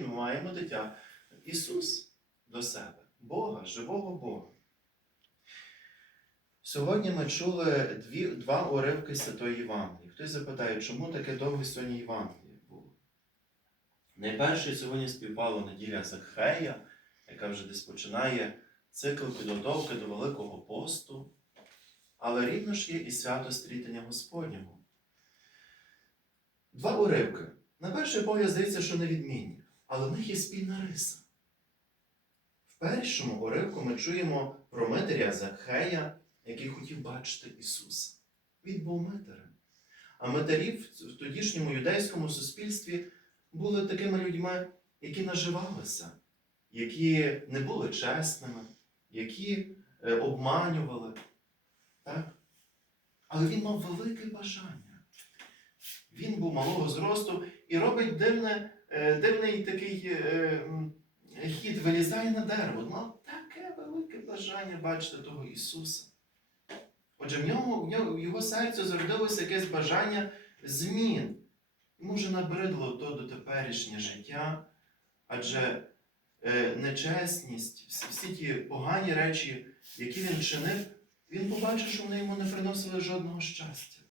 Ми маємо дитя Ісус до себе, Бога, живого Бога. Сьогодні ми чули дві, два уривки Святої Євангелії. Хтось запитає, чому таке довге сьогодні Євангеліє було? Найперше сьогодні співпало неділя Закхея, яка вже десь починає цикл підготовки до Великого посту. Але рівно ж є і свято стрітення Господнього. Два уривки. На перший погляд здається, що невідмінні, але в них є спільна риса. В першому уривку ми чуємо про митаря Закхея, який хотів бачити Ісуса. Він був митарем. А митарі в в тодішньому юдейському суспільстві були такими людьми, які наживалися, які не були чесними, які е, обманювали. Так? Але він мав велике бажання. Він був малого зросту і робить дивне, е, дивний такий е, хід, вилізає на дерево. Мав таке велике бажання бачити того Ісуса. Отже, в нього, в нього в його серці зародилося якесь бажання змін. Йому вже набридло то теперішнє життя, адже е, нечесність, всі ті погані речі, які він чинив, він побачив, що вони йому не приносили жодного щастя.